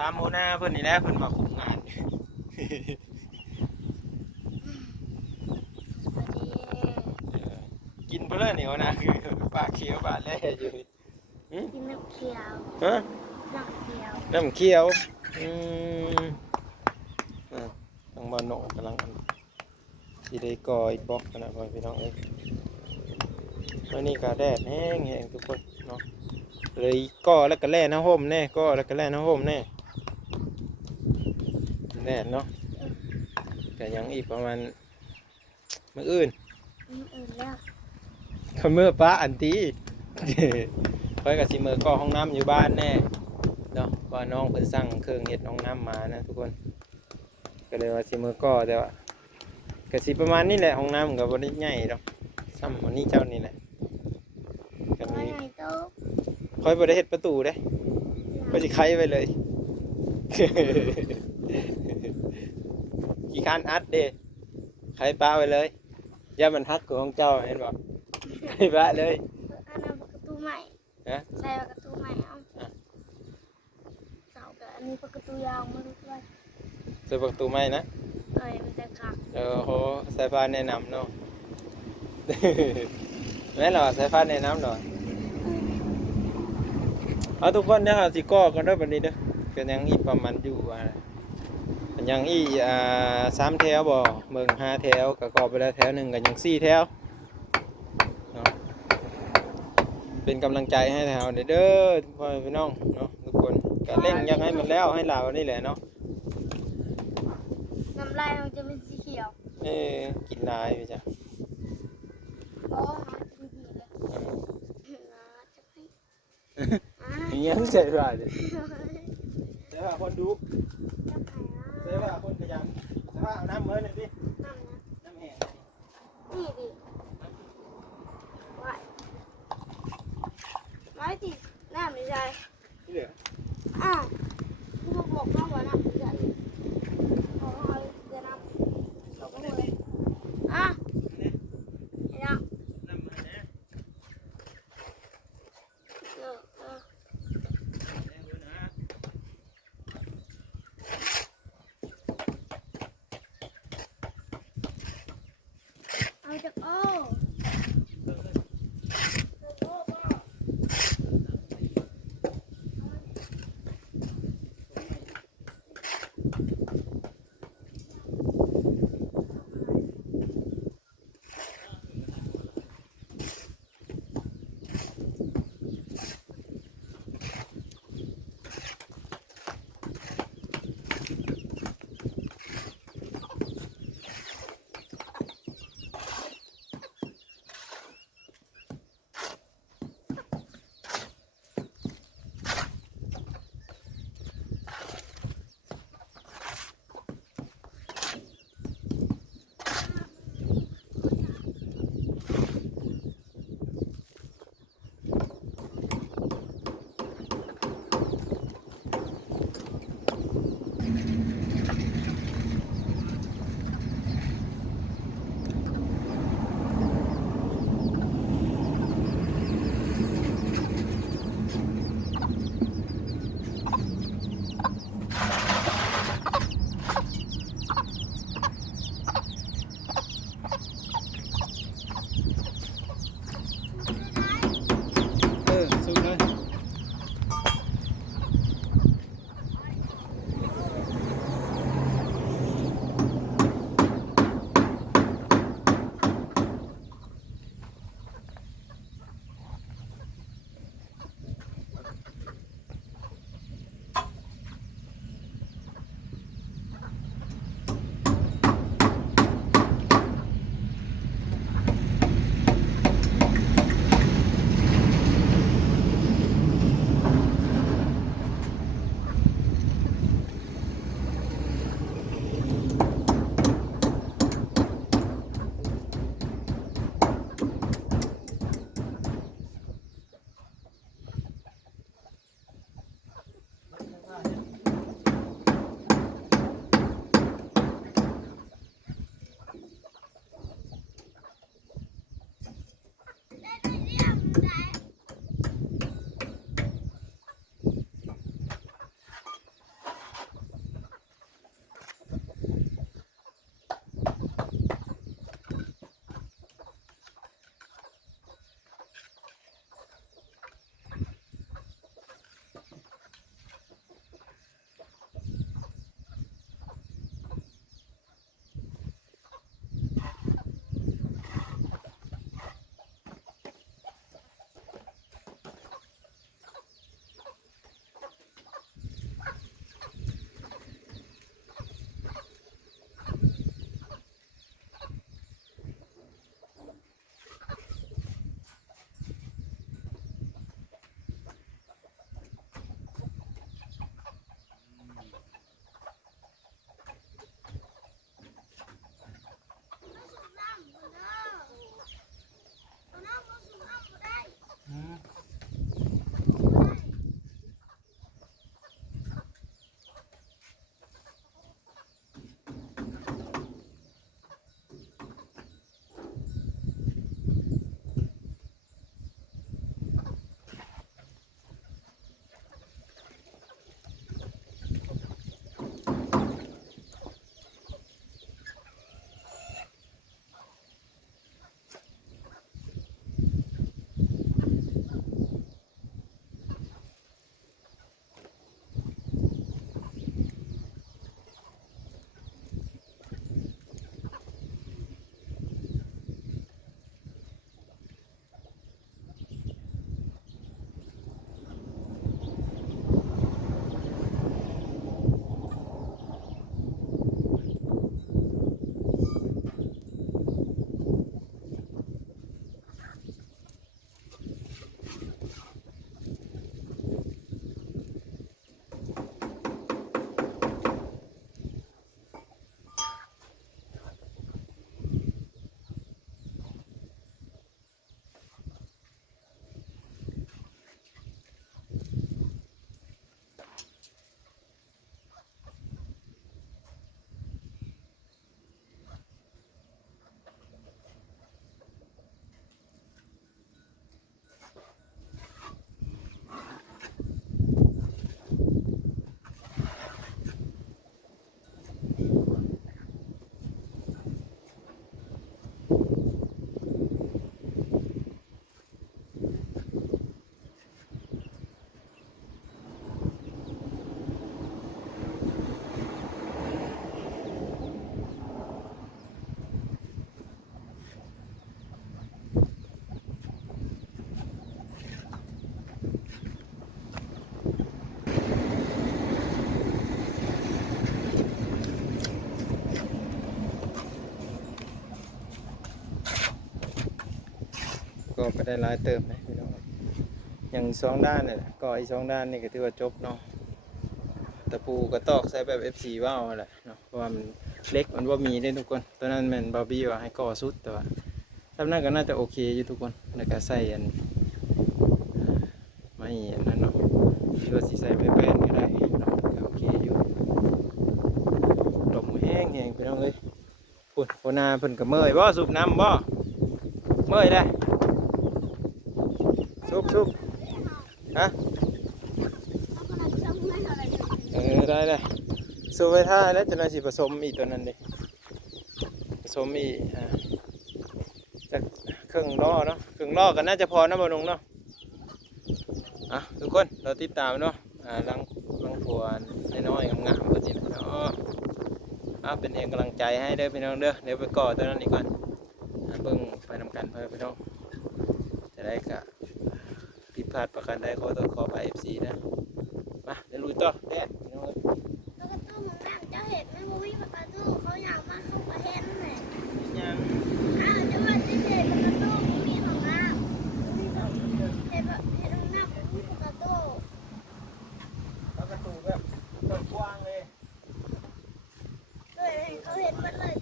ถามโมนาเพิ่นนี่แหละเพิ่นมาคุมงาน กินเพื่อนนี่วะนะคือปากเขียวปากแร่อยู่กินน้ำเขียว ฮะ น้ำเขียว น้ำเขียวทางบ้านโหนกำลังสีได้ก่ออีกบล็อกกันนะพี่น้องเอ้ยวันนี้ก็แดดแห้งแห้งทุกคนเนาะเลยก่อแล้วก็แล่น้ำห่มแน่ก่อแล้วก็แล่น้ำห่มแน่แดดเนาะแต่ยังอีกประมาณมื้ออื่น แล้ว ก็เมื่อป้าอันตีเพิ่นก็สิมือก่อห้องน้ำอยู่บ้านแน่เนาะว่าน้องเพิ่นสั่งเครื่องเฮ็ดห้องน้ำมานะทุกคนก็เลยว่าสิมือก่อแต่ว่าก็สิประมาณนี้แหละห้องน้ำก็บ่ได้ใหญ่ดอกซ้ำอันนี้เจ้านี่แหละก็ ไม่ มี ไหนโต๊ะ ค่อยบ่ได้เฮ็ดประตูเด้ก็สิไขไว้เลย ขี้คร้านอัดเด้ไขป้าไว้เลยอย่ามันฮักของเจ้าเห็นบ่ไขป้าเลย อันนั้นประตูใหม่ ฮะ ใส่ประตูใหม่เอาเก่ากับอันนี้ประตูยาวมาดูด้วย ใส่ประตูไม้นะ มันจะขัก โหสายฟ้าแนะนำเนาะ แม่นเหรอสายฟ้าแนะนำหน่อยเอาทุกคนนะครับสิก่อกันด้วยแบบนี้เด้อกันยังอีกประมาณอยู่กันยังอี3 แถวบ่เบิ่ง5 แถวก็ก่อไปแล้วแถวหนึ่งกันยัง4 แถวเนาะเป็นกำลังใจให้แถวเด้อพ่อพี่น้องเนาะทุกคนก็เร่งอยังให้มันแล้วให้ลาวนี่แหละเนาะ น้ำลายมันจะเป็นสีเขียว กินลายไปจ้ะ โอ้หาจริงๆเลยจะไป อย่างเงี้ยเสียดายเลยเสียว่าคนดู จะไป เสียว่าคนขยันเสียว่าเอาน้ำเมื่อหน่อยดิ น้ำนะ น้ำแห้ง นี่ดิไว้ไว้ติดน้ำไม่ใช่ ที่เหลือ คุณบอกว่าว่าน้ำไม่ใช่เอาเดี๋ยวน้ำเราก็เลยเห็นยัง น้ำเมื่อนะ เออ แห้งด้วยนะ เอาจากโอ้ ก็ได้หลายเติมเลยพี่น้องอย่างสองด้านเนี่ยก็อีกสองด้านนี่ก็ถือว่าจบเนาะตะปูก็ตอกใส่แบบ F4 ว่าวแหละเนาะเพราะว่ามันเล็กมันว่ามีได้ทุกคนตอนนั้นแมันบาร์บี้ว่าให้ก่อสุดแต่ว่าทำนั้นก็น่าจะโอเคอยู่ทุกคนแล้วก็ใส่อันไม่อันนั้นเนาะหรือว่าสีใส่ไม่แป้นก็ได้เนาะก็โอเคอยู่ลมแห้งพี่น้องเอ้ยปุ่นโคนาเพิ่นก็เมื่อยบ่สูบน้ำบ่เมื่อยได้สูบฮะ ได้สูบไว้ท่าแล้วจะน่าสิผสมอีกตัวนั้นดิผสมอีกจากครึ่งล้อเนาะครึ่งล้อกันน่าจะพอนะบ่นุงเนาะทุกคนเราติดตามเนาะลังผัวน้อยๆงามๆก็จิเนาะเป็นกำลังใจให้เด้อพี่น้องเด้อเดี๋ยวไปก่อตัวนั้นอีกก่อนเบิ่งไปนำกันเพื่อพี่น้องจะได้กะผิดพลาดประการใดขอโทษขอไป FC นะมาเดี๋ยวลุยต่อแดดพี่น้อง แล้วก็ตู้มึงนั่งเจ้าเห็นไหมมูวี่ประตูเขาอยากมาเข้าประเทศนั่นแหละ ยัง จะมาที่เด็กประตูมีของน้ำมีของเห็นแบบเห็นหน้าของมีประตู แล้วประตูแบบเปิดกว้างเลย เลยเขาเห็นมันเลย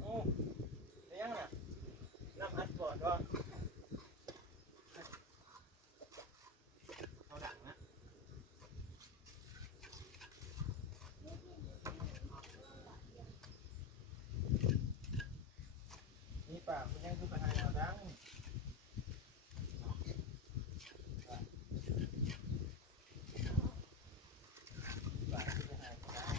โอ้ได้ยังน่ะน้ำอัดก่อนก็เอาดังนะนี่ปากมันยังคือปัญหาเอาดังปากคือปัญหาเอาดัง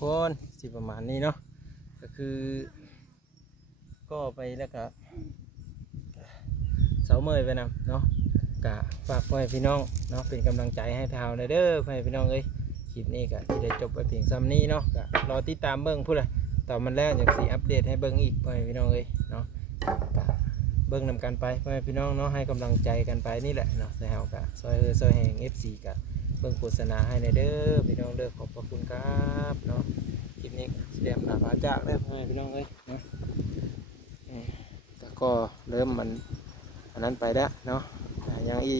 คนสิประมาณนี้เนาะก็คือก็ไปแล้วก็เสาเมยไปนำเนาะกะฝากพ่อให้พี่น้องเนาะเป็นกำลังใจให้ทาวเด้อพ่อให้พี่น้องเอ้ยคลิปนี้ก็จะได้จบไปเพียงซ้ำนี้เนาะก็รอติดตามเบิ่งพูดเลยต่อมันแล้วอยากสิอัปเดตให้เบิ่งอีกพ่อให้พี่น้องเอ้ยเนาะก็เบิ่งนำกันไปพ่อให้พี่น้องเนาะให้กำลังใจกันไปนี่แหละเนาะแล้วก็ซอยซอยแห่ง FC ก็เบิ่งโฆษณาให้ในเด้อพี่น้องเด้อขอบพระคุณครับเนาะคลิปนี้แสดงหน้าผาจากเด้อพ่อให้พี่น้องเอ้ยเนาะแต่ก็เริ่มมันอันนั้นไปแล้วเนาะยังอี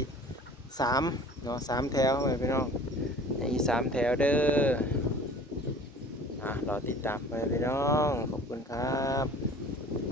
3เนาะ3แถวพ่อให้พี่น้องยังอี3แถวเด้อรอติดตามไปพี่น้องขอบคุณครับ